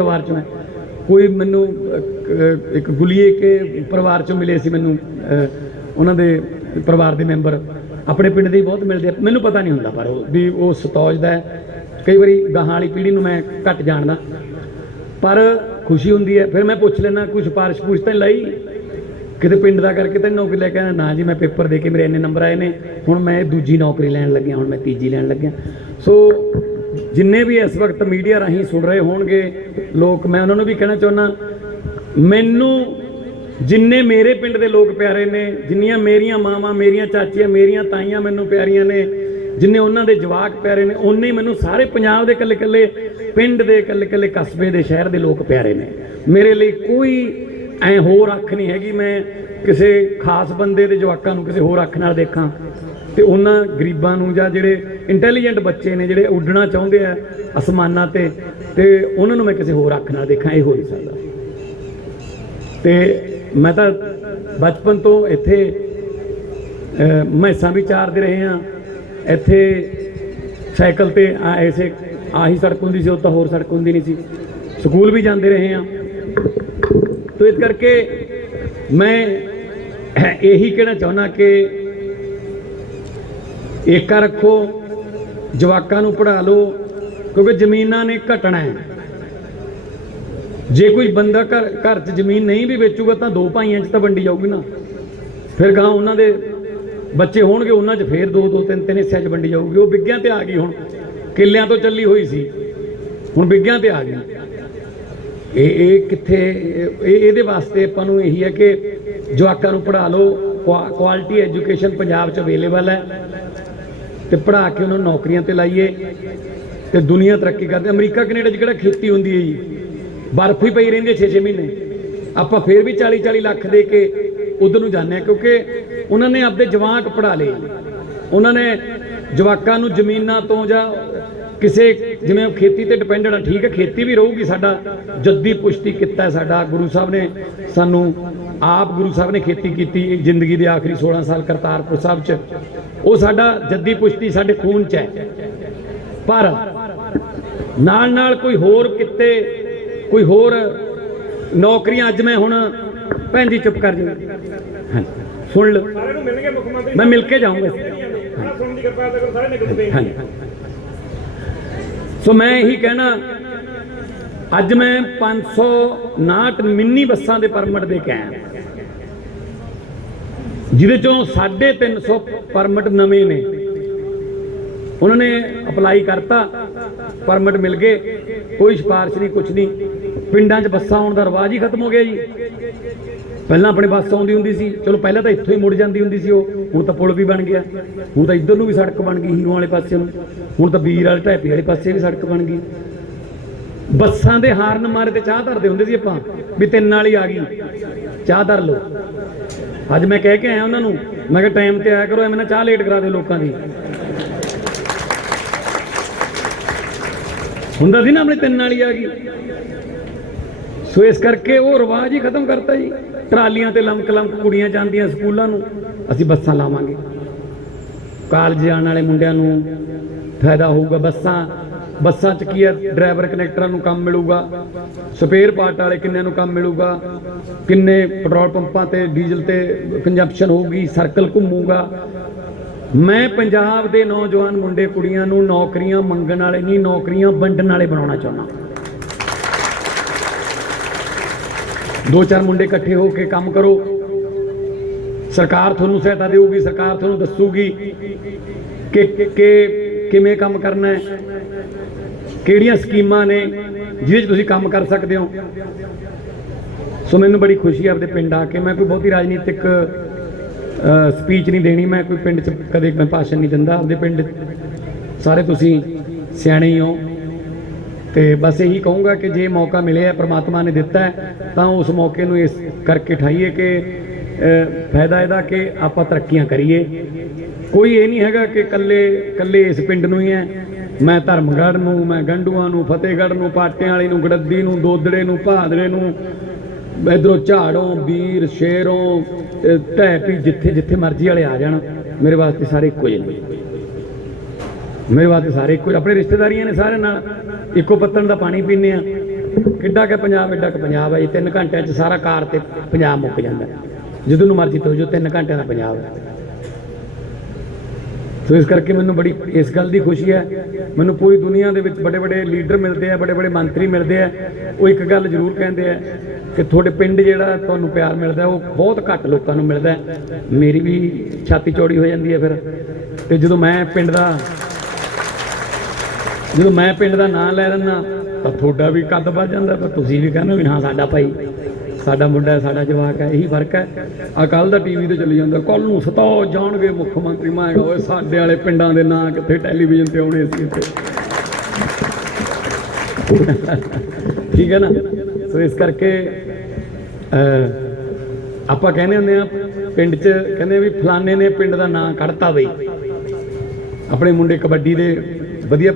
ਪਰਿਵਾਰ ਚੋਂ ਹੈ। ਕੋਈ ਮੈਨੂੰ ਇੱਕ ਗੁਲੀਏ ਕੇ ਪਰਿਵਾਰ ਚੋਂ ਮਿਲੇ ਸੀ ਮੈਨੂੰ ਉਹਨਾਂ ਦੇ ਪਰਿਵਾਰ ਦੇ ਮੈਂਬਰ। ਆਪਣੇ ਪਿੰਡ ਦੇ ਬਹੁਤ ਮਿਲਦੇ ਆ। ਮੈਨੂੰ ਪਤਾ ਨਹੀਂ ਹੁੰਦਾ ਪਰ ਉਹ ਵੀ ਉਹ ਸਤੌਜ ਦਾ ਹੈ। ਕਈ ਵਾਰੀ ਗਾਹਾਂ ਵਾਲੀ ਪੀੜ੍ਹੀ ਨੂੰ ਮੈਂ ਘੱਟ ਜਾਣਦਾ। ਪਰ ਖੁਸ਼ੀ ਹੁੰਦੀ ਹੈ। ਫਿਰ ਮੈਂ ਪੁੱਛ ਲੈਣਾ ਕੁਝ ਪਾਰਸ਼ ਪੁੱਛ ਤਾਂ ਲਈ। ਕਿਤੇ ਪਿੰਡ ਦਾ ਕਰਕੇ ਤਾਂ ਨੌਕਰੀ ਲੈ ਕੇ ਆਇਆ। ਨਾ ਜੀ, ਮੈਂ ਪੇਪਰ ਦੇ ਕੇ ਮੇਰੇ ਇੰਨੇ ਨੰਬਰ ਆਏ ਨੇ। ਹੁਣ ਮੈਂ ਦੂਜੀ ਨੌਕਰੀ ਲੈਣ ਲੱਗਿਆ, ਹੁਣ ਮੈਂ ਤੀਜੀ ਲੈਣ ਲੱਗਿਆ। ਸੋ ਜਿੰਨੇ ਵੀ ਇਸ ਵਕਤ ਮੀਡੀਆ ਰਾਹੀਂ ਸੁਣ ਰਹੇ ਹੋਣਗੇ, ਲੋਕ, ਮੈਂ ਉਹਨਾਂ ਨੂੰ ਵੀ ਕਹਿਣਾ ਚਾਹੁੰਦਾ, ਮੈਨੂੰ ਜਿੰਨੇ ਮੇਰੇ ਪਿੰਡ ਦੇ ਲੋਕ ਪਿਆਰੇ ਨੇ, ਜਿੰਨੀਆਂ ਮੇਰੀਆਂ ਮਾਵਾਂ, ਮੇਰੀਆਂ ਚਾਚੀਆਂ, ਮੇਰੀਆਂ ਤਾਈਆਂ ਮੈਨੂੰ ਪਿਆਰੀਆਂ ਨੇ, ਜਿੰਨੇ ਉਹਨਾਂ ਦੇ ਜਵਾਕ ਪਿਆਰੇ ਨੇ ਉਨੇ ਮੈਨੂੰ ਸਾਰੇ ਪੰਜਾਬ ਦੇ ਇਕੱਲੇ ਇਕੱਲੇ ਪਿੰਡ ਦੇ ਇਕੱਲੇ ਇਕੱਲੇ ਕਸਬੇ ਦੇ, ਸ਼ਹਿਰ ਦੇ ਲੋਕ ਪਿਆਰੇ ਨੇ। ਮੇਰੇ ਲਈ ਕੋਈ ਐ ਹੋਰ ਅੱਖ ਨਹੀਂ ਹੈਗੀ, ਮੈਂ ਕਿਸੇ ਖਾਸ ਬੰਦੇ ਦੇ ਜਵਾਕਾਂ ਨੂੰ ਕਿਸੇ ਹੋਰ ਅੱਖ ਨਾਲ ਦੇਖਾਂ, ਤੇ ਉਹਨਾਂ ਗਰੀਬਾਂ ਨੂੰ ਜਾਂ ਜਿਹੜੇ ਇੰਟੈਲੀਜੈਂਟ ਬੱਚੇ ਨੇ ਜਿਹੜੇ ਉੱਡਣਾ ਚਾਹੁੰਦੇ ਆ ਅਸਮਾਨਾਂ ਤੇ ਤੇ ਉਹਨਾਂ ਨੂੰ ਮੈਂ ਕਿਸੇ ਹੋਰ ਅੱਖ ਨਾਲ ਦੇਖਾਂ ਇਹ ਹੋ ਨਹੀਂ ਸਕਦਾ। ਤੇ ਮੈਂ ਤਾਂ ਬਚਪਨ ਤੋਂ ਇੱਥੇ ਅਹ, ਮੈਸਾਂ ਵੀ ਚਾਰਦੇ ਰਹੇ ਆ ਇੱਥੇ ਸਾਈਕਲ ਤੇ ਆ ਐਸੇ ਆਹੀ ਸੜਕ ਹੁੰਦੀ ਸੀ ਉਹ ਤਾਂ ਹੋਰ ਸੜਕ ਹੁੰਦੀ ਨਹੀਂ ਸੀ। ਸਕੂਲ ਵੀ ਜਾਂਦੇ ਰਹੇ ਆ ਤੋ ਇਸ ਕਰਕੇ ਮੈਂ ਇਹੀ ਕਹਿਣਾ ਚਾਹੁੰਦਾ ਕਿ ਏਕਾ ਰੱਖੋ ਜਵਾਕਾਂ ਨੂੰ ਪੜ੍ਹਾ ਲਓ, ਕਿਉਂਕਿ ਜ਼ਮੀਨਾਂ ਨੇ ਘਟਣਾ ਹੈ। ਜੇ ਕੋਈ ਬੰਦਾ ਘਰ ਘਰ 'ਚ ਜ਼ਮੀਨ ਨਹੀਂ ਵੀ ਵੇਚੂਗਾ ਤਾਂ ਦੋ ਭਾਈਆਂ 'ਚ ਤਾਂ ਵੰਡੀ ਜਾਊਗੀ ਨਾ। ਫਿਰ ਗਾਂ ਉਹਨਾਂ ਦੇ ਬੱਚੇ ਹੋਣਗੇ, ਉਹਨਾਂ 'ਚ ਫੇਰ ਦੋ ਦੋ, ਤਿੰਨ ਤਿੰਨ ਹਿੱਸਿਆਂ 'ਚ ਵੰਡੀ ਜਾਊਗੀ। ਉਹ ਵਿੱਗਿਆਂ ਤੇ ਆ ਗਈ ਹੁਣ। ਕਿੱਲਿਆਂ ਤੋਂ ਚੱਲੀ ਹੋਈ ਸੀ। ਹੁਣ ਵਿੱਗਿਆਂ ਤੇ ਆ ਗਈ। ਇਹ ਇਹ ਕਿੱਥੇ, ਇਹ, ਇਹਦੇ ਵਾਸਤੇ ਆਪਾਂ ਨੂੰ ਇਹੀ ਹੈ ਕਿ ਜਵਾਕਾਂ ਨੂੰ ਪੜ੍ਹਾ ਲਓ। ਕੁਆਲਿਟੀ ਐਜੂਕੇਸ਼ਨ ਪੰਜਾਬ 'ਚ ਅਵੇਲੇਬਲ ਹੈ। ਤੇ ਪੜ੍ਹਾ ਕੇ ਉਹਨਾਂ ਨੂੰ ਨੌਕਰੀਆਂ ਤੇ ਲਾਈਏ। ਤੇ ਦੁਨੀਆ ਤਰੱਕੀ ਕਰਦੇ। ਅਮਰੀਕਾ, ਕੈਨੇਡਾ 'ਚ ਕਿਹੜਾ ਖੇਤੀ ਹੁੰਦੀ ਹੈ ਜੀ? ਬਰਫ਼ ਹੀ ਪਈ ਰਹਿੰਦੀ ਹੈ 6-6 ਮਹੀਨੇ। ਆਪਾਂ ਫੇਰ ਵੀ 40-40 ਲੱਖ ਦੇ ਕੇ ਉਧਰ ਨੂੰ ਜਾਂਦੇ ਆ ਕਿਉਂਕਿ ਉਹਨਾਂ ਨੇ ਆਪਦੇ ਜਵਾਕ ਪੜ੍ਹਾ ਲਏ। ਉਹਨਾਂ ਨੇ ਜਵਾਕਾਂ ਨੂੰ ਜ਼ਮੀਨਾਂ ਤੋਂ ਜਾਂ ਕਿਸੇ, ਜਿਵੇਂ ਖੇਤੀ ਤੇ ਡਿਪੈਂਡਡ ਆ, ਠੀਕ ਹੈ, ਖੇਤੀ ਵੀ ਰਹੂਗੀ ਸਾਡਾ। ਜੱਦੀ ਪੁਸ਼ਤੀ ਕੀਤਾ ਸਾਡਾ। ਗੁਰੂ ਸਾਹਿਬ ਨੇ ਸਾਨੂੰ ਆਪ ਗੁਰੂ ਸਾਹਿਬ ਨੇ ਖੇਤੀ ਕੀਤੀ ਜ਼ਿੰਦਗੀ ਦੇ ਆਖਰੀ 16 ਸਾਲ ਕਰਤਾਰਪੁਰ ਸਾਹਿਬ 'ਚ। ਉਹ ਸਾਡਾ ਜੱਦੀ ਪੁਸ਼ਤੀ ਸਾਡੇ ਖੂਨ 'ਚ ਹੈ। ਪਰ ਨਾਲ ਨਾਲ ਕੋਈ ਹੋਰ ਕਿਤੇ ਕੋਈ ਹੋਰ ਨੌਕਰੀਆਂ ਅੱਜ ਮੈਂ ਹੁਣ ਭੈਣ ਜੀ ਚੁੱਪ ਕਰ ਜੀ ਹਾਂ ਸੁਣ ਲਓ। ਮੈਂ ਮਿਲ ਕੇ ਜਾਊਂਗਾ। ਸੋ ਮੈਂ ਇਹੀ ਕਹਿਣਾ ਅੱਜ ਮੈਂ 559 ਮਿੰਨੀ ਬੱਸਾਂ ਦੇ ਪਰਮਿਟ ਦੇ ਕੇ ਆਇਆ ਜਿਹਦੇ ਚੋਂ 350 ਪਰਮਿਟ ਨਵੇਂ ਨੇ। ਉਹਨਾਂ ਨੇ ਅਪਲਾਈ ਕਰਤਾ, ਪਰਮਿਟ ਮਿਲ ਗਏ। ਕੋਈ ਸਿਫਾਰਿਸ਼ ਨਹੀਂ, ਕੁਛ ਨਹੀਂ। ਪਿੰਡਾਂ 'ਚ ਬੱਸਾਂ ਆਉਣ ਦਾ ਰਿਵਾਜ ਹੀ ਖਤਮ ਹੋ ਗਿਆ ਜੀ। ਪਹਿਲਾਂ ਆਪਣੇ ਬੱਸ ਆਉਂਦੀ ਹੁੰਦੀ ਸੀ। ਚਲੋ ਪਹਿਲਾਂ ਤਾਂ ਇੱਥੋਂ ਹੀ ਮੁੜ ਜਾਂਦੀ ਹੁੰਦੀ ਸੀ ਉਹ। ਹੁਣ ਤਾਂ ਪੁਲ ਵੀ ਬਣ ਗਿਆ। ਹੁਣ ਤਾਂ ਇੱਧਰ ਨੂੰ ਵੀ ਸੜਕ ਬਣ ਗਈ ਹੀਰੋ ਵਾਲੇ ਪਾਸੇ ਨੂੰ। ਹੁਣ ਤਾਂ ਵੀਰ ਵਾਲੇ ਢਾਪੀ ਵਾਲੇ ਪਾਸੇ ਵੀ ਸੜਕ ਬਣ ਗਈ। ਬੱਸਾਂ ਦੇ ਹਾਰਨ ਮਾਰੇ ਤੇ ਚਾਹ ਧਰਦੇ ਹੁੰਦੇ ਸੀ ਆਪਾਂ, ਵੀ ਤਿੰਨ ਵਾਲੀ ਆ ਗਈ। ਚਾਹ ਧਰ ਲਓ। ਅੱਜ ਮੈਂ ਕਹਿ ਕੇ ਆਇਆ ਉਹਨਾਂ ਨੂੰ, ਮੈਂ ਕਿਹਾ ਟਾਈਮ ਤੇ ਆਇਆ ਕਰੋ, ਐਵੇਂ ਨਾ ਚਾਹ ਲੇਟ ਕਰਾ ਦਿਓ ਲੋਕਾਂ ਦੀ। ਹੁੰਦਾ ਸੀ ਨਾ ਆਪਣੇ ਤਿੰਨ ਵਾਲੀ ਆ ਗਈ। ਸੋ ਇਸ ਕਰਕੇ ਉਹ ਰਿਵਾਜ ਹੀ ਖਤਮ ਕਰਤਾ ਜੀ। ਟਰਾਲੀਆਂ ਤੇ ਲੰਮਕ ਲੰਮਕ ਕੁੜੀਆਂ ਜਾਂਦੀਆਂ ਸਕੂਲਾਂ ਨੂੰ, ਅਸੀਂ ਬੱਸਾਂ ਲਾਵਾਂਗੇ। ਕਾਲਜ ਜਾਣ ਵਾਲੇ ਮੁੰਡਿਆਂ ਨੂੰ ਫਾਇਦਾ ਹੋਊਗਾ ਬੱਸਾਂ। ਬੱਸਾਂ 'ਚ ਕੀ ਹੈ ਡਰਾਈਵਰ ਕਨੈਕਟਰਾਂ ਨੂੰ ਕੰਮ ਮਿਲੂਗਾ। ਸਪੇਅਰ ਪਾਰਟ ਵਾਲੇ ਕਿੰਨਿਆਂ ਨੂੰ ਕੰਮ ਮਿਲੂਗਾ? ਕਿੰਨੇ ਪੈਟਰੋਲ ਪੰਪਾਂ ਤੇ, ਡੀਜ਼ਲ ਤੇ ਕੰਜੰਪਸ਼ਨ ਹੋਊਗੀ? ਸਰਕਲ ਘੁੰਮੂਗਾ? ਮੈਂ ਪੰਜਾਬ ਦੇ ਨੌਜਵਾਨ ਮੁੰਡੇ ਕੁੜੀਆਂ ਨੂੰ ਨੌਕਰੀਆਂ ਮੰਗਣ ਵਾਲੇ ਨਹੀਂ, ਨੌਕਰੀਆਂ ਵੰਡਣ ਵਾਲੇ ਬਣਾਉਣਾ ਚਾਹੁੰਦਾ। ਦੋ ਚਾਰ ਮੁੰਡੇ ਇਕੱਠੇ ਹੋ ਕੇ ਕੰਮ ਕਰੋ। ਸਰਕਾਰ ਤੁਹਾਨੂੰ ਸਹਾਇਤਾ ਦੇਊਗੀ, ਸਰਕਾਰ ਤੁਹਾਨੂੰ ਦੱਸੂਗੀ ਕਿ ਕਿ ਕਿਵੇਂ ਕੰਮ ਕਰਨਾ ਹੈ। ਕਿਹੜੀਆਂ ਸਕੀਮਾਂ ਨੇ ਜਿਹਦੇ 'ਚ ਤੁਸੀਂ ਕੰਮ ਕਰ ਸਕਦੇ ਹੋ? ਸੋ ਮੈਨੂੰ ਬੜੀ ਖੁਸ਼ੀ ਹੈ ਆਪਦੇ ਪਿੰਡ ਆ ਕੇ। ਮੈਂ ਕੋਈ ਬਹੁਤੀ ਰਾਜਨੀਤਿਕ ਸਪੀਚ ਨਹੀਂ ਦੇਣੀ। ਮੈਂ ਕੋਈ ਪਿੰਡ 'ਚ ਕਦੇ ਮੈਂ ਭਾਸ਼ਣ ਨਹੀਂ ਦਿੰਦਾ। ਆਪਦੇ ਪਿੰਡ ਸਾਰੇ ਤੁਸੀਂ ਸਿਆਣੇ ਹੀ ਹੋ। ਤੇ ਬਸ ਇਹੀ ਕਹੂੰਗਾ ਕਿ ਜੇ ਮੌਕਾ ਮਿਲਿਆ, ਪ੍ਰਮਾਤਮਾ ਨੇ ਦਿੱਤਾ ਤਾਂ ਉਸ ਮੌਕੇ ਨੂੰ ਇਸ ਕਰਕੇ ਠਾਈਏ ਕਿ ਫਾਇਦਾ ਇਹਦਾ ਕਿ ਆਪਾਂ ਤਰੱਕੀਆਂ ਕਰੀਏ। ਕੋਈ ਇਹ ਨਹੀਂ ਹੈਗਾ ਕਿ ਕੱਲੇ ਕੱਲੇ ਇਸ ਪਿੰਡ ਨੂੰ ਹੀ ਹੈ। ਮੈਂ ਧਰਮਗੜ੍ਹ ਨੂੰ ਮੈਂ ਗੰਡੂਆਂ ਨੂੰ ਫਤਿਹਗੜ੍ਹ ਨੂੰ ਪਾਟਿਆਂ ਵਾਲੀ ਨੂੰ ਗੜੱਦੀ ਨੂੰ ਦੋਦੜੇ ਨੂੰ ਭਾਦੜੇ ਨੂੰ ਇਧਰੋਂ ਝਾੜੋਂ ਵੀਰ ਸ਼ੇਰੋਂ ਅ, ਜਿੱਥੇ ਜਿੱਥੇ ਮਰਜ਼ੀ ਵਾਲੇ ਆ ਜਾਣ। ਮੇਰੇ ਵਾਸਤੇ ਸਾਰੇ ਇੱਕੋ ਹੀ ਨੇ। ਮੇਰੇ ਵਾਸਤੇ ਸਾਰੇ ਇੱਕੋ ਆਪਣੇ ਰਿਸ਼ਤੇਦਾਰੀਆਂ ਨੇ ਸਾਰਿਆਂ ਨਾਲ ਇੱਕੋ ਪੱਤਣ ਦਾ ਪਾਣੀ ਪੀਂਦੇ ਆ। ਕਿੱਡਾ ਕਿ ਪੰਜਾਬ ਐਡਾ ਕਿ ਪੰਜਾਬ ਹੈ ਜੀ। 3 ਘੰਟਿਆਂ 'ਚ ਸਾਰਾ ਕਾਰ ਤੇ ਪੰਜਾਬ ਮੁੱਕ ਜਾਂਦਾ। ਜਦੋਂ ਨੂੰ ਮਰਜ਼ੀ ਤੋਂ ਜੋ 3 ਘੰਟਿਆਂ ਦਾ ਪੰਜਾਬ ਹੈ ਸੋ ਇਸ ਕਰਕੇ ਮੈਨੂੰ ਬੜੀ, ਇਸ ਗੱਲ ਦੀ ਖੁਸ਼ੀ ਹੈ। ਮੈਨੂੰ ਪੂਰੀ ਦੁਨੀਆ ਦੇ ਵਿੱਚ ਬੜੇ ਬੜੇ ਲੀਡਰ ਮਿਲਦੇ ਆ, ਬੜੇ ਬੜੇ ਮੰਤਰੀ ਮਿਲਦੇ ਆ। ਉਹ ਇੱਕ ਗੱਲ ਜ਼ਰੂਰ ਕਹਿੰਦੇ ਆ ਕਿ ਤੁਹਾਡੇ ਪਿੰਡ ਜਿਹੜਾ ਤੁਹਾਨੂੰ ਪਿਆਰ ਮਿਲਦਾ, ਉਹ ਬਹੁਤ ਘੱਟ ਲੋਕਾਂ ਨੂੰ ਮਿਲਦਾ ਮੇਰੀ ਵੀ ਛਾਤੀ ਚੌੜੀ ਹੋ ਜਾਂਦੀ ਹੈ ਫਿਰ। ਤੇ ਜਦੋਂ ਮੈਂ ਪਿੰਡ ਦਾ, ਜਦੋਂ ਮੈਂ ਪਿੰਡ ਦਾ ਨਾਂ ਲੈ ਦਿੰਦਾ ਤਾਂ ਤੁਹਾਡਾ ਵੀ ਕੱਦ ਵੱਧ ਜਾਂਦਾ ਪਰ ਤੁਸੀਂ ਵੀ ਕਹਿੰਦੇ ਵੀ ਹਾਂ ਸਾਡਾ ਭਾਈ। ਸਾਡਾ ਮੁੰਡਾ, ਸਾਡਾ ਜਵਾਕ ਹੈ, ਇਹੀ ਫ਼ਰਕ ਹੈ। ਆ ਕੱਲ ਦਾ ਟੀਵੀ ਤੇ ਚੱਲੀ ਜਾਂਦਾ ਕੱਲ ਨੂੰ ਸਤਾਓ ਜਾਣਗੇ ਮੁੱਖ ਮੰਤਰੀ। ਮੈਂ ਓਏ ਸਾਡੇ ਵਾਲੇ ਪਿੰਡਾਂ ਦੇ ਨਾਂ ਕਿੱਥੇ ਟੈਲੀਵਿਜ਼ਨ ਤੇ ਆਉਣੇ ਸੀ ਇੱਥੇ। ਠੀਕ ਹੈ ਨਾ? ਸੋ ਇਸ ਕਰਕੇ ਆਪਾਂ ਕਹਿੰਦੇ ਹੁੰਦੇ ਆ ਪਿੰਡ 'ਚ ਕਹਿੰਦੇ ਵੀ ਫਲਾਣੇ ਨੇ ਪਿੰਡ ਦਾ ਨਾਂ ਕੱਢਤਾ ਬਈ। ਆਪਣੇ ਮੁੰਡੇ ਕਬੱਡੀ ਦੇ ਵਧੀਆ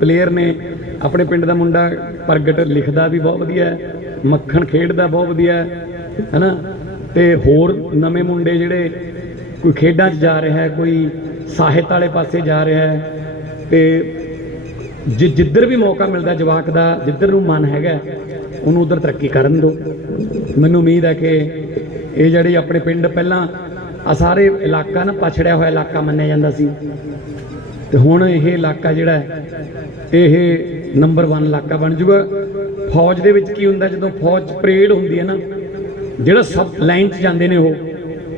ਪਲੇਅਰ ਨੇ। ਆਪਣੇ ਪਿੰਡ ਦਾ ਮੁੰਡਾ ਪ੍ਰਗਟ ਲਿਖਦਾ ਵੀ ਬਹੁਤ ਵਧੀਆ ਹੈ। ਮੱਖਣ ਖੇਡਦਾ ਬਹੁਤ ਵਧੀਆ ਹੈ, ਹੈਨਾ? ਤੇ ਹੋਰ ਨਵੇਂ ਮੁੰਡੇ ਜਿਹੜੇ ਕੋਈ ਖੇਡਾਂ 'ਚ ਜਾ ਰਿਹਾ ਹੈ, ਕੋਈ ਸਾਹਿਤ ਵਾਲੇ ਪਾਸੇ ਜਾ ਰਿਹਾ ਹੈ, ਤੇ ਜਿੱਧਰ ਵੀ ਮੌਕਾ ਮਿਲਦਾ ਜਵਾਕ ਦਾ, ਜਿੱਧਰ ਨੂੰ ਮਨ ਹੈਗਾ, ਉਹਨੂੰ ਉਧਰ ਤਰੱਕੀ ਕਰਨ ਦਿਓ। ਮੈਨੂੰ ਉਮੀਦ ਹੈ ਕਿ ਇਹ ਜਿਹੜੇ ਆਪਣੇ ਪਿੰਡ ਪਹਿਲਾਂ ਆ ਸਾਰੇ ਇਲਾਕਾ ਨਾ ਪਛੜਿਆ ਹੋਇਆ ਇਲਾਕਾ ਮੰਨਿਆ ਜਾਂਦਾ ਸੀ। ਤੇ ਹੁਣ ਇਹ ਇਲਾਕਾ ਜਿਹੜਾ ਇਹ ਨੰਬਰ 1 ਇਲਾਕਾ ਬਣ ਜੂਗਾ। ਫੌਜ ਦੇ ਵਿੱਚ ਕੀ ਹੁੰਦਾ ਜਦੋਂ ਫੌਜ ਪਰੇਡ ਹੁੰਦੀ ਹੈ ਨਾ, ਜਿਹੜਾ ਸਭ ਲਾਈਨ 'ਚ ਜਾਂਦੇ ਨੇ ਉਹ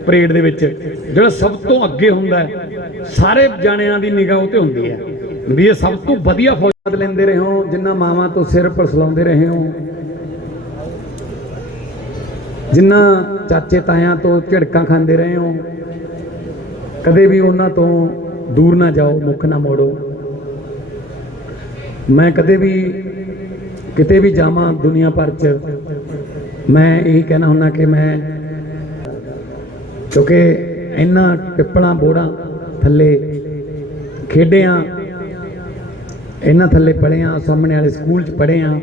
ਪਰੇਡ ਦੇ ਵਿੱਚ, ਜਿਹੜਾ ਸਭ ਤੋਂ ਅੱਗੇ ਹੁੰਦਾ ਹੈ, ਸਾਰੇ ਜਾਣਿਆਂ ਦੀ ਨਿਗਾਹ ਉਹ ਤੇ ਹੁੰਦੀ ਹੈ। ਵੀ ਇਹ ਸਭ ਤੋਂ ਵਧੀਆ ਫੌਜ ਲੈਂਦੇ ਰਹੇ ਹੋ, ਜਿੰਨਾ ਮਾਵਾਂ ਤੋਂ ਸਿਰ ਪਰਸਲਾਉਂਦੇ ਰਹੇ ਹੋ। ਜਿੰਨਾ ਚਾਚੇ ਤਾਇਆਂ ਤੋਂ ਝਿੜਕਾਂ ਖਾਂਦੇ ਰਹੇ ਹੋ, ਕਦੇ ਵੀ ਉਹਨਾਂ ਤੋਂ ਦੂਰ ਨਾ ਜਾਓ, ਮੁੱਖ ਨਾ ਮੋੜੋ। ਮੈਂ ਕਦੇ ਵੀ ਕਿਤੇ ਵੀ ਜਾਵਾਂ ਦੁਨੀਆ ਭਰ 'ਚ, ਮੈਂ ਇਹੀ ਕਹਿਣਾ ਹੁੰਦਾ ਕਿ ਮੈਂ ਕਿਉਂਕਿ ਇਹਨਾਂ ਪਿੱਪਲਾਂ ਬੋੜਾਂ ਥੱਲੇ ਖੇਡਿਆਂ ਇਹਨਾਂ ਥੱਲੇ ਪੜ੍ਹਿਆ ਸਾਹਮਣੇ ਵਾਲੇ ਸਕੂਲ 'ਚ ਪੜ੍ਹਿਆ,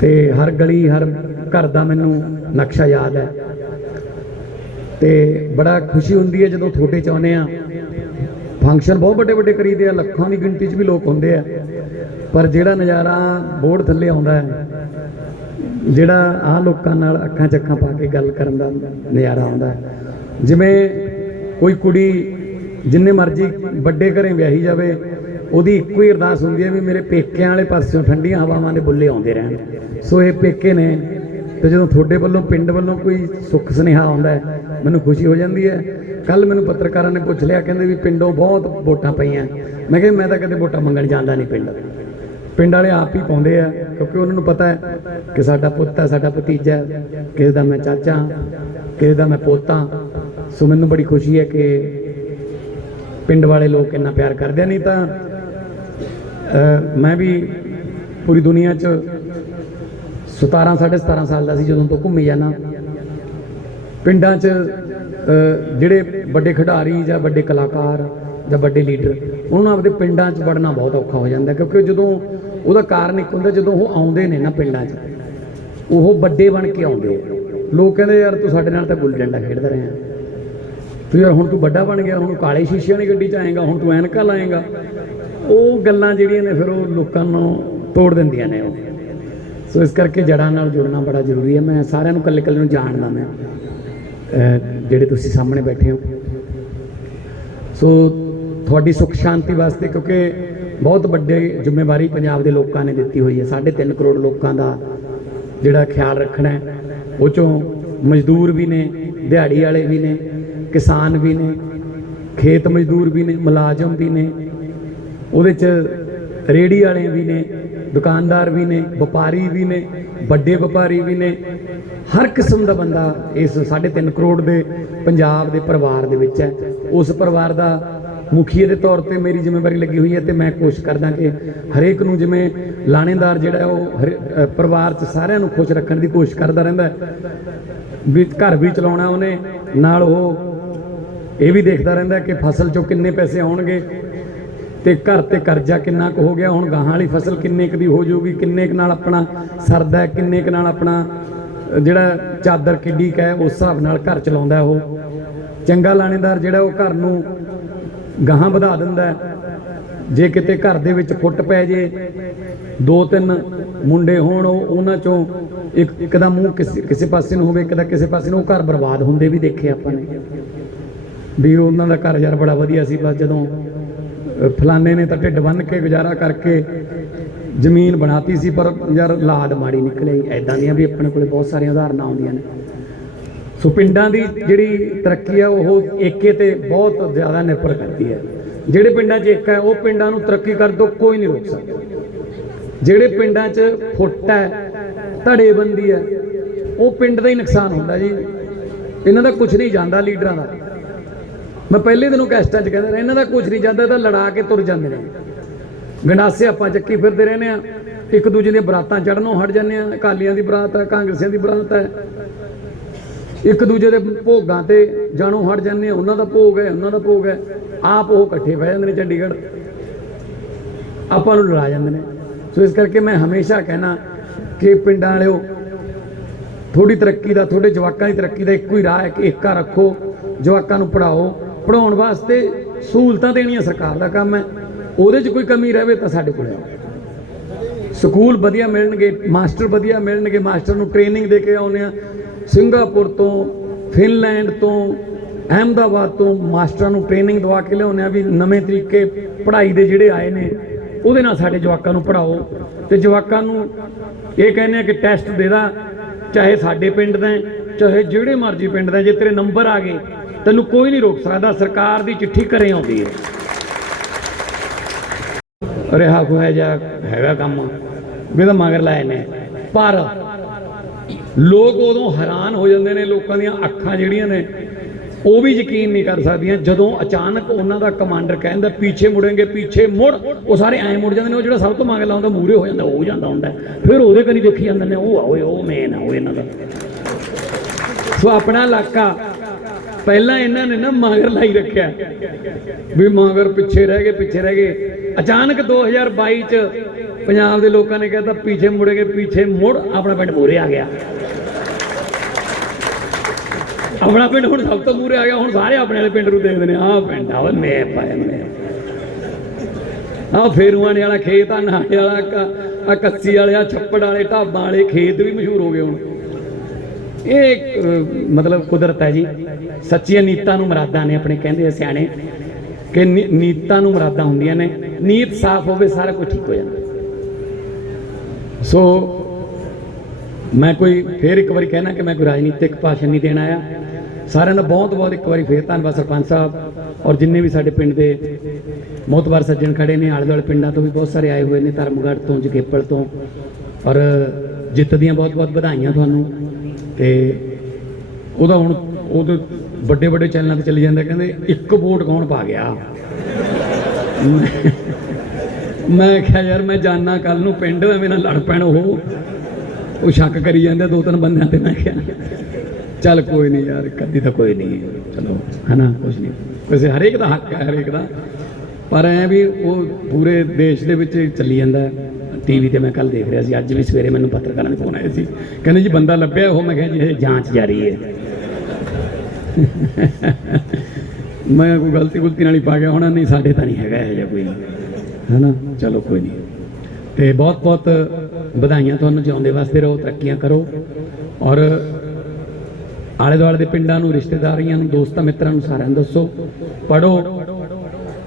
ਤੇ ਹਰ ਗਲੀ, ਹਰ ਘਰ ਦਾ ਮੈਨੂੰ ਨਕਸ਼ਾ ਯਾਦ ਹੈ। ਤੇ ਬੜਾ ਖੁਸ਼ੀ ਹੁੰਦੀ ਹੈ ਜਦੋਂ ਤੁਹਾਡੇ ਚ ਆਉਂਦੇ ਆ ਫੰਕਸ਼ਨ ਬਹੁਤ ਵੱਡੇ ਵੱਡੇ ਕਰੀਦੇ ਆ, ਲੱਖਾਂ ਦੀ ਗਿਣਤੀ 'ਚ ਵੀ ਲੋਕ ਹੁੰਦੇ ਆ। ਪਰ ਜਿਹੜਾ ਨਜ਼ਾਰਾ ਬੋਰਡ ਥੱਲੇ ਆਉਂਦਾ ਹੈ, ਜਿਹੜਾ ਆ ਲੋਕਾਂ ਨਾਲ ਅੱਖਾਂ ਚੱਖਾਂ ਪਾ ਕੇ ਗੱਲ ਕਰਨ ਦਾ ਨਜ਼ਾਰਾ ਆਉਂਦਾ ਜਿਵੇਂ ਕੋਈ ਕੁੜੀ ਜਿੰਨੇ ਮਰਜ਼ੀ ਵੱਡੇ ਘਰੇ ਵਿਆਹੀ ਜਾਵੇ, ਉਹਦੀ ਇੱਕੋ ਹੀ ਅਰਦਾਸ ਹੁੰਦੀ ਹੈ ਵੀ ਮੇਰੇ ਪੇਕਿਆਂ ਵਾਲੇ ਪਾਸਿਓਂ ਠੰਡੀਆਂ ਹਵਾਵਾਂ ਦੇ ਬੁੱਲੇ ਆਉਂਦੇ ਰਹਿਣ। ਸੋ ਇਹ ਪੇਕੇ ਨੇ ਤੇ ਜਦੋਂ ਤੁਹਾਡੇ ਵੱਲੋਂ, ਪਿੰਡ ਵੱਲੋਂ ਕੋਈ ਸੁੱਖ ਸੁਨੇਹਾ ਆਉਂਦਾ ਹੈ ਮੈਨੂੰ ਖੁਸ਼ੀ ਹੋ ਜਾਂਦੀ ਹੈ। ਕੱਲ ਮੈਨੂੰ ਪੱਤਰਕਾਰਾਂ ਨੇ ਪੁੱਛ ਲਿਆ, ਕਹਿੰਦੇ ਵੀ ਪਿੰਡੋਂ ਬਹੁਤ ਵੋਟਾਂ ਪਈਆਂ। ਮੈਂ ਕਿਹਾ, ਮੈਂ ਤਾਂ ਕਦੇ ਵੋਟਾਂ ਮੰਗਣ ਜਾਂਦਾ ਨਹੀਂ ਪਿੰਡ। ਪਿੰਡ ਵਾਲੇ ਆਪ ਹੀ ਪਾਉਂਦੇ ਆ, ਕਿਉਂਕਿ ਉਹਨਾਂ ਨੂੰ ਪਤਾ ਹੈ ਕਿ ਸਾਡਾ ਪੁੱਤ ਹੈ, ਸਾਡਾ ਭਤੀਜਾ ਕਿਸੇ ਦਾ ਮੈਂ ਚਾਚਾ, ਕਿਸੇ ਦਾ ਮੈਂ ਪੋਤਾ। ਸੋ ਮੈਨੂੰ ਬੜੀ ਖੁਸ਼ੀ ਹੈ ਕਿ ਪਿੰਡ ਵਾਲੇ ਲੋਕ ਇੰਨਾ ਪਿਆਰ ਕਰਦੇ ਨਹੀਂ ਤਾਂ ਮੈਂ ਵੀ ਪੂਰੀ ਦੁਨੀਆ 'ਚ 17 17.5 ਸਾਲ ਦਾ ਸੀ ਜਦੋਂ ਤੋਂ ਘੁੰਮੀ ਜਾਣਾ ਪਿੰਡਾਂ 'ਚ ਜਿਹੜੇ ਵੱਡੇ ਖਿਡਾਰੀ ਜਾਂ ਵੱਡੇ ਕਲਾਕਾਰ ਜਾਂ ਵੱਡੇ ਲੀਡਰ, ਉਹਨਾਂ ਨੂੰ ਆਪਦੇ ਪਿੰਡਾਂ 'ਚ ਵੜਨਾ ਬਹੁਤ ਔਖਾ ਹੋ ਜਾਂਦਾ, ਕਿਉਂਕਿ ਜਦੋਂ ਉਹਦਾ ਕਾਰਨ ਇੱਕ ਹੁੰਦਾ ਜਦੋਂ ਉਹ ਆਉਂਦੇ ਨੇ ਨਾ ਪਿੰਡਾਂ 'ਚ, ਉਹ ਵੱਡੇ ਬਣ ਕੇ ਆਉਂਦੇ ਲੋਕ ਕਹਿੰਦੇ, ਯਾਰ ਤੂੰ ਸਾਡੇ ਨਾਲ ਤਾਂ ਗੁੱਲੀ ਡੰਡਾ ਖੇਡਦਾ ਰਿਹਾ। ਤੂੰ ਯਾਰ ਹੁਣ ਤੂੰ ਵੱਡਾ ਬਣ ਗਿਆ, ਹੁਣ ਕਾਲੇ ਸ਼ੀਸ਼ੇ ਵਾਲੀ ਗੱਡੀ 'ਚ ਆਏਗਾ, ਹੁਣ ਤੂੰ ਐਨਕਾਂ ਲਾਏਗਾ। ਉਹ ਗੱਲਾਂ ਜਿਹੜੀਆਂ ਨੇ ਫਿਰ ਉਹ ਲੋਕਾਂ ਨੂੰ ਤੋੜ ਦਿੰਦੀਆਂ ਨੇ ਉਹ। ਸੋ ਇਸ ਕਰਕੇ ਜੜਾਂ ਨਾਲ ਜੁੜਨਾ ਬੜਾ ਜ਼ਰੂਰੀ ਹੈ। ਮੈਂ ਸਾਰਿਆਂ ਨੂੰ ਇਕੱਲੇ ਇਕੱਲੇ ਨੂੰ ਜਾਣਦਾ ਮੈਂ। ਜਿਹੜੇ ਤੁਸੀਂ ਸਾਹਮਣੇ ਬੈਠੇ ਹੋ। ਸੋ ਤੁਹਾਡੀ ਸੁੱਖ ਸ਼ਾਂਤੀ ਵਾਸਤੇ ਕਿਉਂਕਿ ਬਹੁਤ ਵੱਡੇ ਜ਼ਿੰਮੇਵਾਰੀ ਪੰਜਾਬ ਦੇ ਲੋਕਾਂ ਨੇ ਦਿੱਤੀ ਹੋਈ ਹੈ। 3.5 ਕਰੋੜ ਲੋਕਾਂ ਦਾ ਜਿਹੜਾ ਖਿਆਲ ਰੱਖਣਾ ਹੈ, ਉਹ ਚੋਂ ਮਜ਼ਦੂਰ ਵੀ ਨੇ, ਦਿਹਾੜੀ ਵਾਲੇ ਵੀ ਨੇ, ਕਿਸਾਨ ਵੀ ਨੇ, ਖੇਤ ਮਜ਼ਦੂਰ ਵੀ ਨੇ, ਮੁਲਾਜ਼ਮ ਵੀ ਨੇ, ਉਹਦੇ ਚ ਰੇੜੀ ਵਾਲੇ ਵੀ ਨੇ ਦੁਕਾਨਦਾਰ ਵੀ ਨੇ, ਵਪਾਰੀ ਵੀ ਨੇ, ਵੱਡੇ ਵਪਾਰੀ ਵੀ ਨੇ। ਹਰ ਕਿਸਮ ਦਾ ਬੰਦਾ ਇਸ 3.5 ਕਰੋੜ ਦੇ ਪੰਜਾਬ ਦੇ ਪਰਿਵਾਰ ਦੇ ਵਿੱਚ ਹੈ। ਉਸ ਪਰਿਵਾਰ ਦਾ ਮੁਖੀਏ ਦੇ ਤੌਰ ਤੇ ਮੇਰੀ ਜ਼ਿੰਮੇਵਾਰੀ ਲੱਗੀ ਹੋਈ ਹੈ ਤੇ ਮੈਂ ਕੋਸ਼ਿਸ਼ ਕਰਦਾ ਕਿ ਹਰੇਕ ਨੂੰ ਜਿਵੇਂ ਲਾਣੇਦਾਰ ਜਿਹੜਾ ਉਹ ਹਰੇ- ਪਰਿਵਾਰ 'ਚ ਸਾਰਿਆਂ ਨੂੰ ਖੁਸ਼ ਰੱਖਣ ਦੀ ਕੋਸ਼ਿਸ਼ ਕਰਦਾ ਰਹਿੰਦਾ ਵੀ ਘਰ ਵੀ ਚਲਾਉਣਾ ਉਹਨੇ, ਨਾਲ ਉਹ ਇਹ ਵੀ ਦੇਖਦਾ ਰਹਿੰਦਾ ਕਿ ਫਸਲ 'ਚੋਂ ਕਿੰਨੇ ਪੈਸੇ ਆਉਣਗੇ। ਤੇ ਘਰ ਤੇ ਕਰਜ਼ਾ ਕਿੰਨਾ ਕੁ ਹੋ ਗਿਆ? ਹੁਣ ਗਾਹਾਂ ਵਾਲੀ ਫਸਲ ਕਿੰਨੇ ਕੁ ਦੀ ਹੋ ਜਾਊਗੀ? ਕਿੰਨੇ ਕੁ ਨਾਲ ਆਪਣਾ ਸਰਦਾ ਹੈ, ਕਿੰਨੇ ਕੁ ਨਾਲ ਆਪਣਾ ਜਿਹੜਾ ਚਾਦਰ ਕਿੱਡੀ ਕੁ ਉਸ ਹਿਸਾਬ ਨਾਲ ਘਰ ਚਲਾਉਂਦਾ ਉਹ? ਚੰਗਾ ਲਾਣੇਦਾਰ ਜਿਹੜਾ ਉਹ ਘਰ ਨੂੰ ਗਾਹਾਂ ਵਧਾ ਦਿੰਦਾ ਜੇ ਕਿਤੇ ਘਰ ਦੇ ਵਿੱਚ ਫੁੱਟ ਪੈ ਜੇ ਦੋ ਤਿੰਨ ਮੁੰਡੇ ਹੋਣ ਉਹ ਉਹਨਾਂ ਚੋਂ ਇੱਕ ਇੱਕ ਦਾ ਮੂੰਹ ਕਿਸੇ ਕਿਸੇ ਪਾਸੇ ਨੂੰ ਹੋਵੇ ਇੱਕ ਦਾ ਕਿਸੇ ਪਾਸੇ ਨੂੰ ਉਹ ਘਰ ਬਰਬਾਦ ਹੁੰਦੇ ਵੀ ਦੇਖੇ ਆਪਾਂ ਨੇ। ਵੀ ਉਹਨਾਂ ਦਾ ਘਰ ਯਾਰ ਬੜਾ ਵਧੀਆ ਸੀ ਬਸ ਜਦੋਂ ਫਲਾਣੇ ਨੇ ਤਾਂ ਢਿੱਡ ਬੰਨ ਕੇ ਗੁਜ਼ਾਰਾ ਕਰਕੇ ਜ਼ਮੀਨ ਬਣਾਤੀ ਸੀ, ਪਰ ਯਾਰ ਲਾਦ ਮਾੜੀ ਨਿਕਲੇ। ਐਦਾਂ ਦੀਆਂ ਵੀ ਆਪਣੇ ਕੋਲੇ ਬਹੁਤ ਸਾਰੀਆਂ ਉਦਾਹਰਨਾਂ ਆਉਂਦੀਆਂ ਨੇ। ਸੋ ਪਿੰਡਾਂ ਦੀ ਜਿਹੜੀ ਤਰੱਕੀ ਆ, ਉਹ ਏਕੇ ਤੇ ਬਹੁਤ ਜ਼ਿਆਦਾ ਨਿਰਭਰ ਕਰਦੀ ਹੈ। ਜਿਹੜੇ ਪਿੰਡਾਂ 'ਚ ਏਕਾ ਹੈ, ਉਹ ਪਿੰਡਾਂ ਨੂੰ ਤਰੱਕੀ ਕਰਨ ਤੋਂ ਕੋਈ ਨਹੀਂ ਰੋਕ ਸਕਦਾ। ਜਿਹੜੇ ਪਿੰਡਾਂ 'ਚ ਫੁੱਟ ਹੈ, ਧੜੇਬੰਦੀ ਹੈ, ਉਹ ਪਿੰਡ ਦਾ ਹੀ ਨੁਕਸਾਨ ਹੁੰਦਾ ਜੀ। ਇਹਨਾਂ ਦਾ ਕੁਝ ਨਹੀਂ ਜਾਂਦਾ ਲੀਡਰਾਂ ਦਾ। ਮੈਂ ਪਹਿਲੇ ਦਿਨੋਂ ਕੈਸਟਾਂ 'ਚ ਕਹਿੰਦਾ ਰਿਹਾ, ਇਹਨਾਂ ਦਾ ਕੁਝ ਨਹੀਂ ਜਾਂਦਾ ਤਾਂ ਲੜਾ ਕੇ ਤੁਰ ਜਾਂਦੇ ਨੇ। ਗੰਡਾਸੇ ਆਪਾਂ ਚੱਕੀ ਫਿਰਦੇ ਰਹਿੰਦੇ ਆ ਇੱਕ ਦੂਜੇ ਦੀਆਂ ਬਰਾਤਾਂ ਚੜਨੋਂ ਹਟ ਜਾਂਦੇ ਆ ਅਕਾਲੀਆਂ ਦੀ ਬਰਾਤ ਹੈ, ਕਾਂਗਰਸੀਆਂ ਦੀ ਬਰਾਤ ਹੈ। ਇੱਕ ਦੂਜੇ ਦੇ ਭੋਗਾਂ ਤੇ ਜਾਣੋਂ ਹਟ ਜਾਂਦੇ ਆ ਉਹਨਾਂ ਦਾ ਭੋਗ ਹੈ, ਉਹਨਾਂ ਦਾ ਭੋਗ ਹੈ। ਆਪ ਉਹ ਇਕੱਠੇ ਬਹਿ ਜਾਂਦੇ ਨੇ ਚੰਡੀਗੜ੍ਹ। ਆਪਾਂ ਨੂੰ ਲੜਾ ਜਾਂਦੇ ਨੇ। ਸੋ ਇਸ ਕਰਕੇ ਮੈਂ ਹਮੇਸ਼ਾ ਕਹਿਣਾ ਕਿ ਪਿੰਡਾਂ ਵਾਲਿਓ ਥੋੜੀ ਤਰੱਕੀ ਦਾ ਤੁਹਾਡੇ ਜਵਾਕਾਂ ਦੀ ਤਰੱਕੀ ਦਾ ਇੱਕੋ ਹੀ ਰਾਹ ਹੈ ਕਿ ਏਕਾ ਰੱਖੋ, ਜਵਾਕਾਂ ਨੂੰ ਪੜਾਓ ਪੜਾਉਣ ਵਾਸਤੇ ਸਹੂਲਤਾਂ ਦੇਣੀਆਂ ਸਰਕਾਰ ਦਾ ਕੰਮ ਹੈ। ਉਹਦੇ 'ਚ ਕੋਈ ਕਮੀ ਰਹੇ ਤਾਂ ਸਾਡੇ ਕੋਲ ਆਓ। ਸਕੂਲ ਵਧੀਆ ਮਿਲਣਗੇ, ਮਾਸਟਰ ਵਧੀਆ ਮਿਲਣਗੇ, ਮਾਸਟਰ ਨੂੰ ਟ੍ਰੇਨਿੰਗ ਦੇ ਕੇ ਆਉਂਦੇ ਆ ਸਿੰਗਾਪੁਰ ਤੋਂ, ਫਿਨਲੈਂਡ ਤੋਂ, ਅਹਿਮਦਾਬਾਦ ਤੋਂ ਮਾਸਟਰਾਂ ਨੂੰ ਟ੍ਰੇਨਿੰਗ ਦਵਾ ਕੇ ਲਿਆਉਂਦੇ ਆ ਵੀ ਨਵੇਂ ਤਰੀਕੇ ਪੜ੍ਹਾਈ ਦੇ ਜਿਹੜੇ ਆਏ ਨੇ, ਉਹਦੇ ਨਾਲ ਸਾਡੇ ਜਵਾਕਾਂ ਨੂੰ ਪੜਾਓ ਤੇ ਜਵਾਕਾਂ ਨੂੰ ਇਹ ਕਹਿੰਦੇ ਆ ਕਿ ਟੈਸਟ ਦੇ ਦਾ, ਚਾਹੇ ਸਾਡੇ ਪਿੰਡ ਦਾ ਚਾਹੇ ਜਿਹੜੇ ਮਰਜ਼ੀ ਪਿੰਡ ਦਾ ਜੇ ਤੇਰੇ ਨੰਬਰ ਆ ਗਏ ਤੈਨੂੰ ਕੋਈ ਨਹੀਂ ਰੋਕ ਸਕਦਾ, ਸਰਕਾਰ ਦੀ ਚਿੱਠੀ ਘਰੇ ਆਉਂਦੀ ਹੈ। ਰਿਹਾ ਕੋ ਹੈ ਹੈਗਾ ਕੰਮ? ਵੀ ਤਾਂ ਮਗਰ ਲਾਏ ਨੇ। ਪਰ ਲੋਕ ਉਦੋਂ ਹੈਰਾਨ ਹੋ ਜਾਂਦੇ ਨੇ, ਲੋਕਾਂ ਦੀਆਂ ਅੱਖਾਂ ਜਿਹੜੀਆਂ ਨੇ, ਉਹ ਵੀ ਯਕੀਨ ਨਹੀਂ ਕਰ ਸਕਦੀਆਂ। ਜਦੋਂ ਅਚਾਨਕ ਉਹਨਾਂ ਦਾ ਕਮਾਂਡਰ ਕਹਿੰਦਾ ਪਿੱਛੇ ਮੁੜेंगे ਪਿੱਛੇ ਮੁੜ, ਉਹ ਸਾਰੇ ਐਂ ਮੁੜ ਜਾਂਦੇ ਨੇ, ਉਹ ਜਿਹੜਾ ਸਭ ਤੋਂ ਮਗਰ ਲਾਉਂਦਾ ਮੂਰੇ ਹੋ ਜਾਂਦਾ, ਉਹ ਜਾਂਦਾ ਹੁੰਦਾ। ਫਿਰ ਉਹਦੇ ਕਰੀ ਦੇਖੀ ਜਾਂਦੇ ਨੇ, ਉਹ ਆਓਏ ਉਹ ਮੇਨ ਆ ਉਹ ਇਹਨਾਂ ਦਾ। ਸੋ ਆਪਣਾ ਇਲਾਕਾ ਪਹਿਲਾਂ ਇਹਨਾਂ ਨੇ ਨਾ ਮਗਰ ਲਾਈ ਰੱਖਿਆ। ਵੀ ਮਗਰ ਪਿੱਛੇ ਰਹਿ ਗਏ, ਪਿੱਛੇ ਰਹਿ ਗਏ। ਅਚਾਨਕ 2022 ਚ ਪੰਜਾਬ ਦੇ ਲੋਕਾਂ ਨੇ ਕਹਿੰਦਾ ਪਿੱਛੇ ਮੁੜੇਗੇ ਪਿੱਛੇ ਮੁੜ ਆਪਣਾ ਪਿੰਡ ਮੂਰੇ ਆ ਗਿਆ। ਆਪਣਾ ਪਿੰਡ ਹੁਣ ਸਭ ਤੋਂ ਮੂਰੇ ਆ ਗਿਆ, ਹੁਣ ਸਾਰੇ ਆਪਣੇ ਵਾਲੇ ਪਿੰਡ ਨੂੰ ਦੇਖਦੇ ਨੇ, ਆਹ ਪਿੰਡ ਆ ਮੈਂ ਪਾਇਆ, ਮੈਂ ਆਹ ਫੇਰੂਆਂ ਵਾਲਾ ਖੇਤ ਆ, ਨਾਲੇ ਵਾਲਾ ਆ ਕੱਸੀ ਵਾਲੇ ਆ ਛੱਪੜ ਵਾਲੇ, ਢਾਬਾਂ ਵਾਲੇ ਖੇਤ ਵੀ ਮਸ਼ਹੂਰ ਹੋ ਗਏ ਹੁਣ। ਇਹ ਮਤਲਬ ਕੁਦਰਤ ਹੈ ਜੀ। ਸੱਚੀਆਂ ਨੀਤਾਂ ਨੂੰ ਮਰਾਦਾਂ ਨੇ ਆਪਣੇ ਕਹਿੰਦੇ ਸਿਆਣੇ। ਕਿ ਨੀ- ਨੀਤਾਂ ਨੂੰ ਮਰਾਦਾਂ ਹੁੰਦੀਆਂ ਨੇ। ਨੀਤ ਸਾਫ਼ ਹੋਵੇ, ਸਾਰਾ ਕੁਝ ਠੀਕ ਹੋ ਜਾਂਦਾ। ਸੋ, ਮੈਂ ਕੋਈ ਫੇਰ ਇੱਕ ਵਾਰੀ ਕਹਿਣਾ ਕਿ ਮੈਂ ਕੋਈ ਰਾਜਨੀਤਿਕ ਭਾਸ਼ਣ ਨਹੀਂ ਦੇਣ ਆਇਆ। ਸਾਰਿਆਂ ਦਾ ਬਹੁਤ ਬਹੁਤ ਇੱਕ ਵਾਰੀ ਫੇਰ ਧੰਨਵਾਦ ਸਰਪੰਚ ਸਾਹਿਬ ਔਰ ਜਿੰਨੇ ਵੀ ਸਾਡੇ ਪਿੰਡ ਦੇ ਮੋਤਬਾਰ ਸੱਜਣ ਖੜੇ ਨੇ ਆਲੇ ਦੁਆਲੇ ਪਿੰਡਾਂ ਤੋਂ ਵੀ ਬਹੁਤ ਸਾਰੇ ਆਏ ਹੋਏ ਨੇ, ਧਰਮਗੜ੍ਹ ਤੋਂ, ਜਗੇਪਲ ਤੋਂ। ਔਰ ਜਿੱਤ ਦੀਆਂ ਬਹੁਤ ਬਹੁਤ ਵਧਾਈਆਂ ਤੁਹਾਨੂੰ। ਤੇ ਉਹਦਾ ਹੁਣ ਉਹਦੇ ਵੱਡੇ ਵੱਡੇ ਚੈਨਲਾਂ ਤੇ ਚੱਲੀ ਜਾਂਦਾ, ਕਹਿੰਦੇ ਇੱਕ ਵੋਟ ਕੌਣ ਪਾ ਗਿਆ? ਮੈਂ ਕਿਹਾ, ਯਾਰ ਮੈਂ ਜਾਣਾ ਕੱਲ ਨੂੰ ਪਿੰਡ, ਐਵੇਂ ਨਾਲ ਲੜ ਪੈਣ ਉਹ। ਉਹ ਸ਼ੱਕ ਕਰੀ ਜਾਂਦੇ ਦੋ ਤਿੰਨ ਬੰਦਿਆਂ ਤੇ, ਮੈਂ ਕਿਹਾ। ਚੱਲ ਕੋਈ ਨਹੀਂ ਯਾਰ, ਕਦੀ ਤਾਂ ਕੋਈ ਨਹੀਂ ਚਲੋ, ਹਨਾ ਕੁਝ ਨਹੀਂ ਵੈਸੇ ਹਰੇਕ ਦਾ ਹੱਕ ਹੈ, ਹਰੇਕ ਦਾ। ਪਰ ਐ ਵੀ ਉਹ ਪੂਰੇ ਦੇਸ਼ ਦੇ ਵਿੱਚ ਚੱਲੀ ਜਾਂਦਾ ਟੀਵੀ ਤੇ ਮੈਂ ਕੱਲ ਦੇਖ ਰਿਹਾ ਸੀ। ਅੱਜ ਵੀ ਸਵੇਰੇ ਮੈਨੂੰ ਪੱਤਰਕਾਰਾਂ ਦੇ ਫੋਨ ਆਏ ਸੀ। ਕਹਿੰਦੇ ਜੀ ਬੰਦਾ ਲੱਭਿਆ ਉਹ? ਮੈਂ ਕਿਹਾ ਜੀ, ਇਹ ਜਾਂਚ ਜਾਰੀ ਹੈ। ਮੈਂ ਕੋਈ ਗਲਤੀ ਗੁਲਤੀ ਨਾਲ ਹੀ ਪਾ ਗਿਆ ਹੋਣਾ। ਨਹੀਂ, ਸਾਡੇ ਤਾਂ ਨਹੀਂ ਹੈਗਾ ਇਹ ਜਿਹਾ ਕੋਈ। ਹੈਨਾ? ਚਲੋ ਕੋਈ ਨਹੀਂ। ਤੇ ਬਹੁਤ ਬਹੁਤ ਵਧਾਈਆਂ ਤੁਹਾਨੂੰ ਜਿਉਂਦੇ ਵਾਸਤੇ ਰਹੋ, ਤਰੱਕੀਆਂ ਕਰੋ। ਔਰ ਆਲੇ ਦੁਆਲੇ ਦੇ ਪਿੰਡਾਂ ਨੂੰ, ਰਿਸ਼ਤੇਦਾਰੀਆਂ ਨੂੰ, ਦੋਸਤਾਂ, ਮਿੱਤਰਾਂ ਨੂੰ ਸਾਰਿਆਂ ਨੂੰ ਦੱਸੋ। ਪੜੋ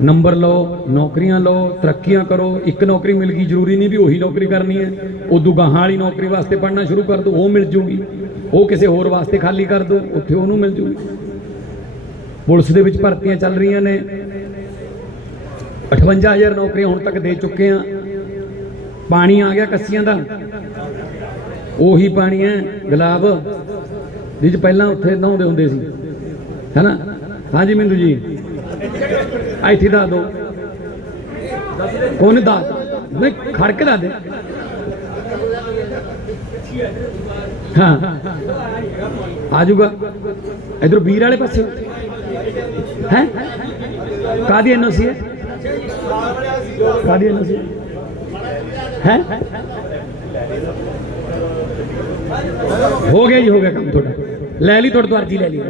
ਨੰਬਰ ਲਓ, ਨੌਕਰੀਆਂ ਲਓ, ਤਰੱਕੀਆਂ ਕਰੋ, ਇੱਕ ਨੌਕਰੀ ਮਿਲ ਗਈ, ਜ਼ਰੂਰੀ ਨਹੀਂ ਵੀ ਉਹੀ ਨੌਕਰੀ ਕਰਨੀ ਹੈ। ਉਹ ਗਾਹਾਂ ਵਾਲੀ ਨੌਕਰੀ ਵਾਸਤੇ ਪੜ੍ਹਨਾ ਸ਼ੁਰੂ ਕਰ ਦਿਓ ਉਹ ਮਿਲ ਜੂਗੀ। ਉਹ ਕਿਸੇ ਹੋਰ ਵਾਸਤੇ ਖਾਲੀ ਕਰ ਦਿਓ ਉੱਥੇ ਉਹਨੂੰ ਮਿਲ ਜੂਗੀ। ਪੁਲਿਸ ਦੇ ਵਿੱਚ ਭਰਤੀਆਂ ਚੱਲ ਰਹੀਆਂ ਨੇ। 58000 ਨੌਕਰੀਆਂ ਹੁਣ ਤੱਕ ਦੇ ਚੁੱਕੇ ਆ। ਪਾਣੀ ਆ ਗਿਆ ਕੱਸੀਆਂ ਦਾ। ਉਹੀ ਪਾਣੀ ਹੈ, ਗੁਲਾਬ ਜਿਹ 'ਚ ਪਹਿਲਾਂ ਉੱਥੇ ਨਹਾਉਂਦੇ ਹੁੰਦੇ ਸੀ। ਹੈਨਾ ਹਾਂਜੀ, ਮਿੰਦੂ ਜੀ। ਇੱਥੇ ਦੱਸ ਦੋ ਕੋਨੇ ਦੱਸ? ਨਹੀਂ, ਖੜ ਕੇ ਦੱਸ ਦੇ। ਹਾਂ। ਆ ਜਾਊਗਾ। ਇਧਰ ਵੀਰ ਵਾਲੇ ਪਾਸੇ। ਹੈ? ਕਾਦੀ ਐਨਓਸੀ ਹੈ ਕਾਦੀ ਐਨਓਸੀ ਹੈ? ਹੋ ਗਿਆ ਜੀ, ਹੋ ਗਿਆ ਕੰਮ ਤੁਹਾਡਾ। ਲੈ ਲਈ ਤੁਹਾਡੇ ਤੋਂ ਅਰਜੀ, ਲੈ ਲਈ।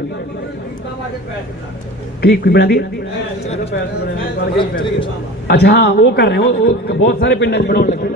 ਕੀ ਕੀ ਬਣਾ ਦੀ ਅੱਛਾ ਹਾਂ ਉਹ ਕਰ ਰਹੇ ਹੋ ਉਹ ਬਹੁਤ ਸਾਰੇ ਪਿੰਡਾਂ 'ਚ ਬਣਾਉਣ ਲੱਗੇ।